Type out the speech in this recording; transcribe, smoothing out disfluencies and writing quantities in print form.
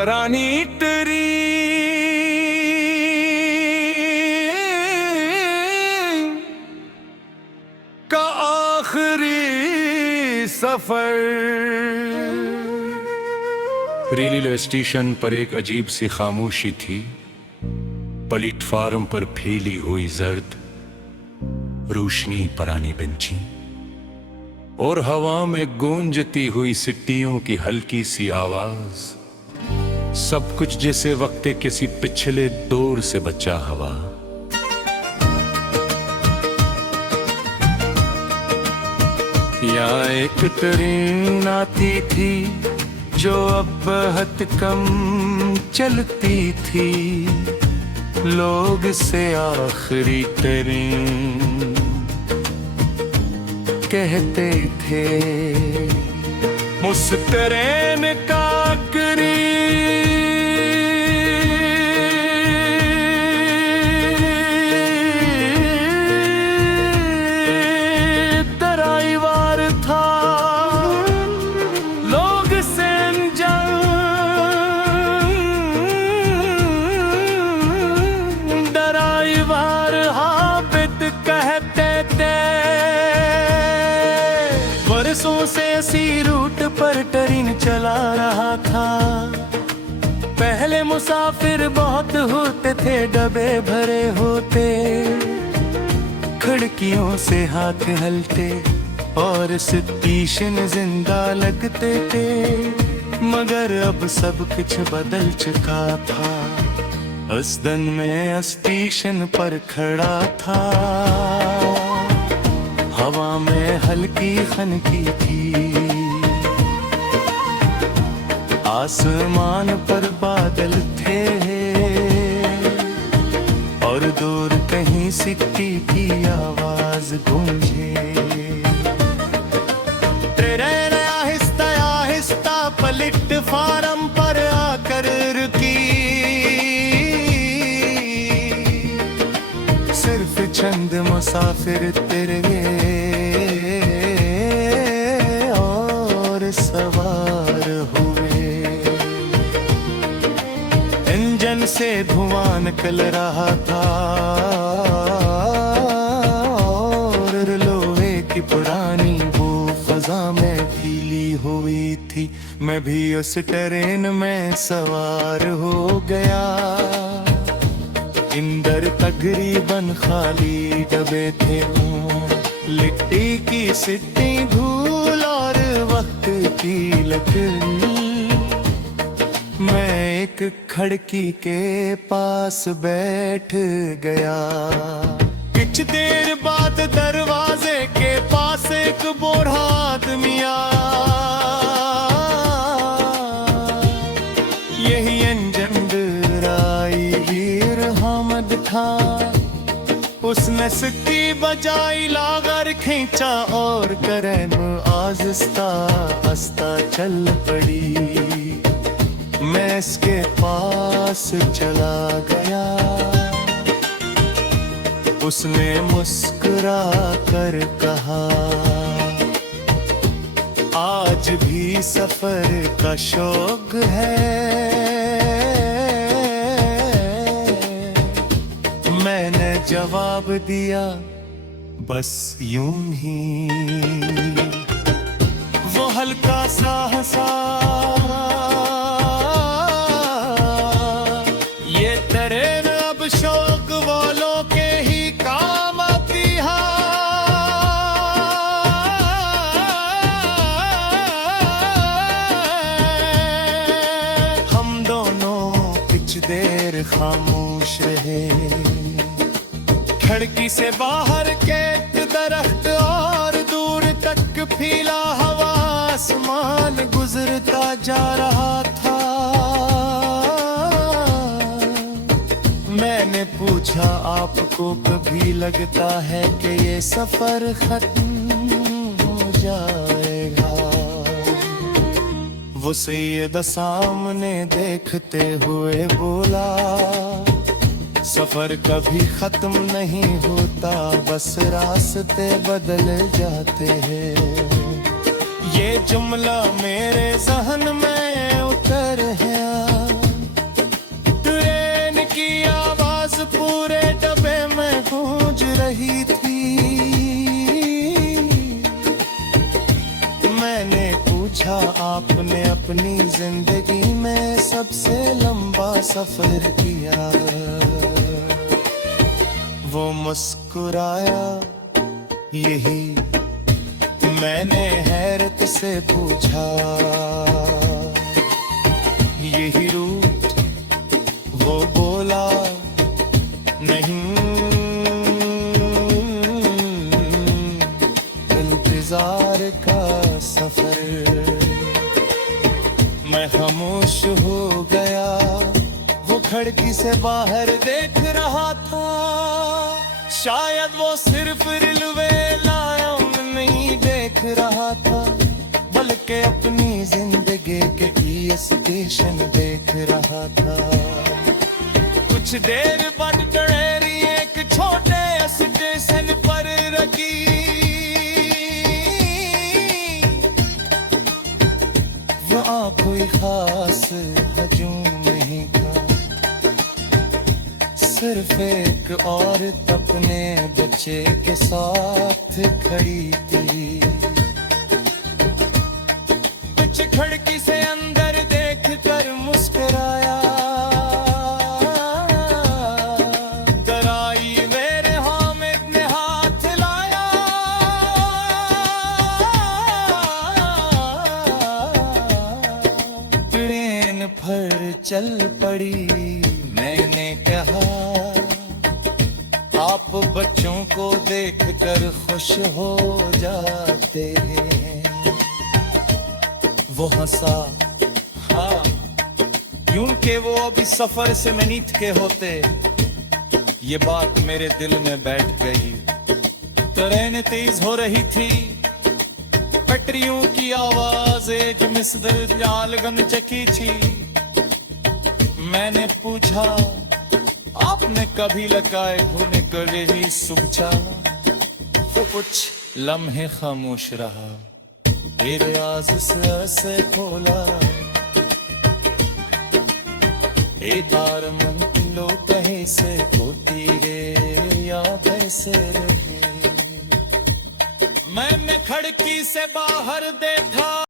परानी तेरी का आखिरी सफर। रेलवे स्टेशन पर एक अजीब सी खामोशी थी। प्लेटफार्म पर फैली हुई जर्द रोशनी परानी बेंची और हवा में गूंजती हुई सिट्टियों की हल्की सी आवाज, सब कुछ जैसे वक्त के किसी पिछले दौर से बचा हवा। यहाँ एक ट्रेन आती थी जो अब बहुत कम चलती थी। लोग से आखिरी ट्रेन कहते थे, उस ट्रेन का आखिरी ड्राइवर था। लोग से ड्राइवर हाफिज कहते थे। बरसों से इसी रूट पर ट्रेन चला रहा था। पहले मुसाफिर बहुत होते थे, डब्बे भरे होते, खिड़कियों से हाथ हलते और स्टेशन जिंदा लगते थे। मगर अब सब कुछ बदल चुका था। उस दिन मैं स्टेशन पर खड़ा था। हवा में हल्की खनकी थी। आसमान पर बादल थे और दूर कहीं सिक्की की आवाज गूंजे। ट्रेन आहिस्ता आहिस्ता प्लेटफार्म पर आकर रुकी। सिर्फ चंद मुसाफिर तेरे और सवार हुए। इंजन से धुआं निकल रहा था और लोहे की पुरानी वो फजा में फैली हुई थी। मैं भी उस ट्रेन में सवार हो गया। इंदर तकरीबन खाली डब्बे थे। लिट्टी की सिट्टी, धूल और वक्त की लकड़ी। मैं एक खिड़की के पास बैठ गया। कुछ देर बाद दरवाजे के पास एक बूढ़ा आदमी आया। यही इंजन ड्राइवर हामिद था। उसने सिक्की बजाई, लागर खींचा और ट्रेन आहिस्ता आहिस्ता चल पड़ी। मैं इसके पास चला गया। उसने मुस्कुरा कर कहा, आज भी सफर का शौक है। मैंने जवाब दिया, बस यूं ही। वो हल्का सा हंसा, ये ट्रेन अब शौक वालों के ही काम आती है। हम दोनों कुछ देर खामोश रहे। खिड़की से बाहर के दरख्त और दूर तक फैला हवा, आसमान गुजरता जा रहा था। मैंने पूछा, आपको कभी लगता है कि ये सफर खत्म हो जाएगा? वो सैयद सामने देखते हुए बोला, सफर कभी खत्म नहीं होता, बस रास्ते बदल जाते हैं। ये जुमला मेरे जहन में उतर है। आपने अपनी जिंदगी में सबसे लंबा सफर किया। वो मुस्कुराया, यही मैंने हैरत से पूछा। यही रूट, वो बोला नहीं, इंतजार का सफर। मैं खामोश हो गया, वो खिड़की से बाहर देख रहा था। शायद वो सिर्फ रेलवे लाइन नहीं देख रहा था, बल्कि अपनी जिंदगी के स्टेशन देख रहा था। कुछ देर बाद ट्रेन एक छोटे स्टेशन पर रुकी। वहाँ कोई खास हजूम नहीं था, सिर्फ एक औरत अपने बच्चे के साथ खड़ी थी। कुछ खिड़की से अंदर देखकर मुस्कुराया। डराई मेरे हामिद ने हाथ लाया। ट्रेन फिर चल पड़ी। मैंने कहा, आप बच्चों को देखकर खुश हो जाते हैं। वो हंसा, हाँ, क्योंकि वो अभी सफर से मनीत के होते। ये बात मेरे दिल में बैठ गई। ट्रेन तेज हो रही थी, पटरियों की आवाज एक मिसदल जालगन चकी थी। मैंने पूछा, आपने कभी लगाए घूमने को यही सोचा? वो कुछ लम्हे खामोश रहा, फिर आस से खोला। ए तार मन लो कहीं से होती रे, याद ऐसे रहे। मैंने खिड़की से बाहर देखा।